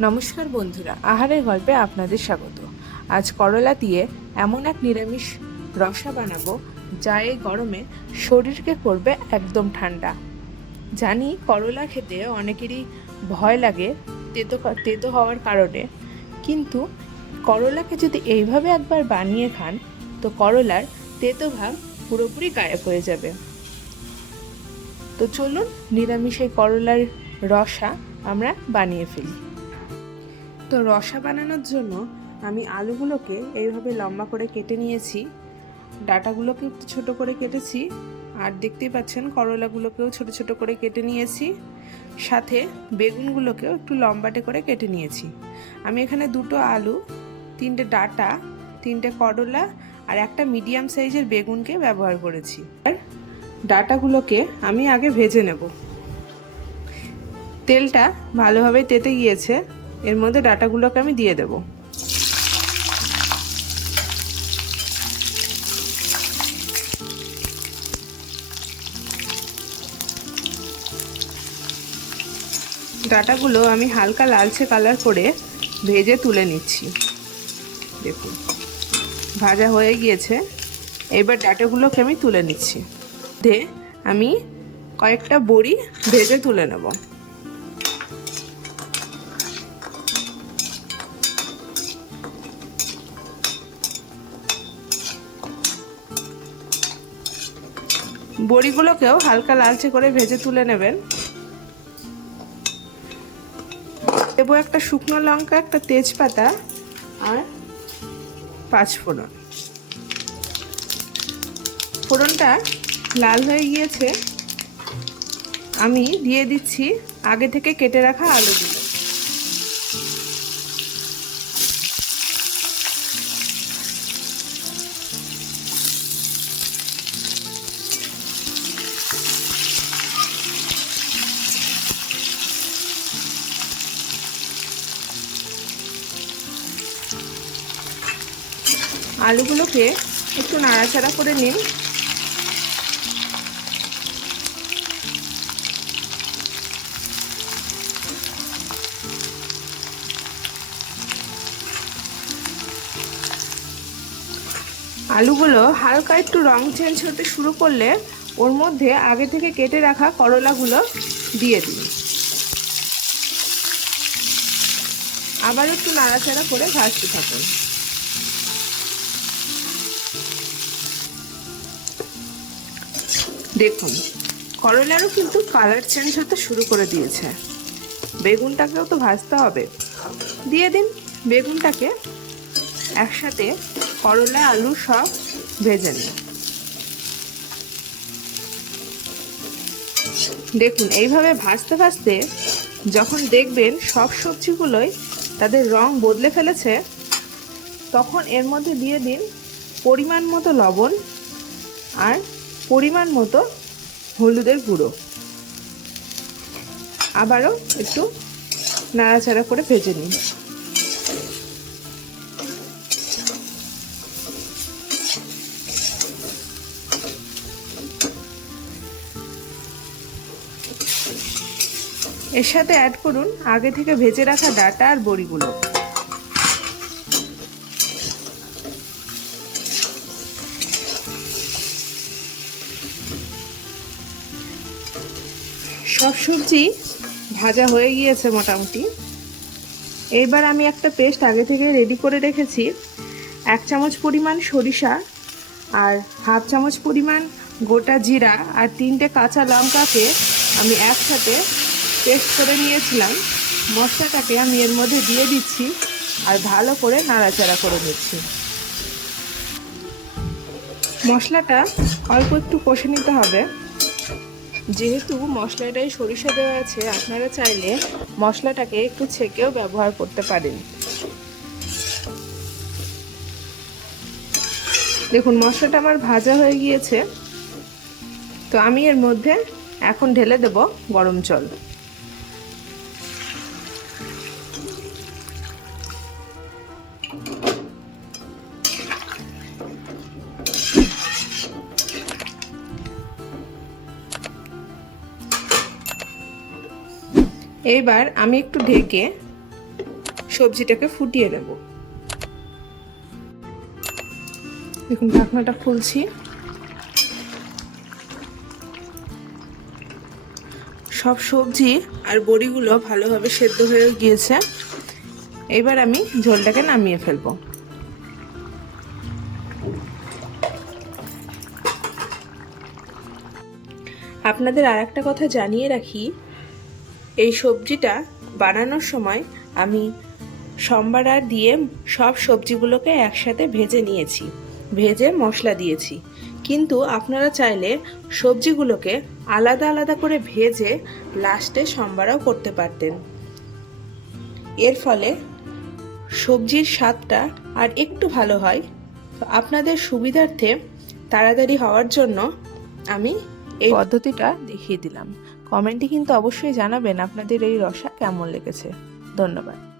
নমস্কার বন্ধুরা, আহারের গল্পে আপনাদের স্বাগত। আজ করলা দিয়ে এমন এক নিরামিষ রসা বানাবো যা এই গরমে শরীরকে করবে একদম ঠান্ডা। জানি করলা খেতে অনেকেরই ভয় লাগে তেতো তেতো হওয়ার কারণে। কিন্তু করলাকে যদি এইভাবে একবার বানিয়ে খান, তো করলার তেতো ভাব পুরোপুরি গায়েব হয়ে যাবে। তো চলুন নিরামিষ করলার রসা আমরা বানিয়ে ফেলি। তো রসা বানানোর জন্য আমি আলুগুলোকে এইভাবে লম্বা করে কেটে নিয়েছি। ডাটাগুলোকে একটু ছোট করে কেটেছি আর দেখতেই পাচ্ছেন করলাগুলোকেও ছোট ছোট করে কেটে নিয়েছি। সাথে বেগুনগুলোকেও একটু লম্বাটে করে কেটে নিয়েছি। আমি এখানে দুটো আলু, তিনটে ডাটা, তিনটে করলা আর একটা মিডিয়াম সাইজের বেগুনকে ব্যবহার করেছি। আর ডাটাগুলোকে আমি আগে ভেজে নেব। তেলটা ভালোভাবে তেতে গিয়েছে। এর মধ্যে ডাটাগুলোকে আমি দিয়ে দেব। ডাটাগুলো আমি হালকা লালচে কালার করে ভেজে তুলে নিচ্ছি। দেখুন, ভাজা হয়ে গিয়েছে। এবার ডাটাগুলোকে আমি তুলে নিচ্ছি। দে আমি কয়েকটা বড়ি ভেজে তুলে নেব। বড়িগুলোকেও হালকা লালচে করে ভেজে তুলে নেবেন। দেবো একটা শুকনো লঙ্কা, একটা তেজপাতা আর পাঁচ ফোড়ন। ফোড়নটা লাল হয়ে গিয়েছে। আমি দিয়ে দিচ্ছি আগে থেকে কেটে রাখা আলুগুলো। আলুগুলোকে একটু নাড়াচাড়া করে নিন। আলুগুলো হালকা একটু রং চেঞ্জ হতে শুরু করলে ওর মধ্যে আগে থেকে কেটে রাখা করলাগুলো দিয়ে দিন। আবার একটু নাড়াচাড়া করে ভাজতে থাকুন। দেখুন, করলারও কিন্তু কালার চেঞ্জ হতে শুরু করে দিয়েছে। বেগুনটাকেও তো ভাজতে হবে। দিয়ে দিন, বেগুনটাকে একসাথে করলা, আলু সব ভেজে নিন। দেখুন, এইভাবে ভাজতে ভাজতে যখন দেখবেন সব সবজিগুলোই তাদের রং বদলে ফেলেছে, তখন এর মধ্যে দিয়ে দিন পরিমাণ মতো লবণ আর পরিমাণ মতো হলুদের গুঁড়ো। আবারও একটু নাড়াচাড়া করে ভেজে নিন এর সাথে অ্যাড করুন আগে থেকে ভেজে রাখা ডাটা আর বড়িগুলো। সব সবজি ভাজা হয়ে গিয়েছে মোটামুটি। এইবার আমি একটা পেস্ট আগে থেকে রেডি করে রেখেছি। এক চামচ পরিমাণ সরিষা আর হাফ চামচ পরিমাণ গোটা জিরা আর তিনটে কাঁচা লঙ্কাকে আমি একসাথে পেস্ট করে নিয়েছিলাম। মশলাটাকে আমি এর মধ্যে দিয়ে দিচ্ছি আর ভালো করে নাড়াচাড়া করে দিচ্ছি মশলাটা অল্প একটু কষে নিতে হবে। যেহেতু মশলাটাই সরিষা দেওয়া আছে, আপনারা চাইলে মশলাটাকে একটু ছেঁকেও ব্যবহার করতে পারেন। দেখুন, মশলাটা আমার ভাজা হয়ে গিয়েছে। তো আমি এর মধ্যে এখন ঢেলে দেব গরম জল। এইবার আমি একটু ঢেকে সবজিটাকে ফুটিয়ে নেব। দেখুন, ঢাকনাটা খুলছি। সব সবজি আর বড়িগুলো ভালোভাবে সেদ্ধ হয়ে গিয়েছে। এবার আমি ঝোলটাকে নামিয়ে ফেলব। আপনাদের আর একটা কথা জানিয়ে রাখি এই সবজিটা বানানোর সময় আমি সম্বারার দিয়ে সব সবজিগুলোকে একসাথে ভেজে নিয়েছি। ভেজে মশলা দিয়েছি। কিন্তু আপনারা চাইলে সবজিগুলোকে আলাদা আলাদা করে ভেজে লাস্টে সম্বারাও করতে পারতেন। এর ফলে সবজির স্বাদটা আর একটু ভালো হয়। আপনাদের সুবিধার্থে তাড়াতাড়ি হওয়ার জন্য আমি এই পদ্ধতিটা দেখিয়ে দিলাম। কমেন্টে কিন্তু অবশ্যই জানাবেন আপনাদের এই রসা কেমন লেগেছে। ধন্যবাদ।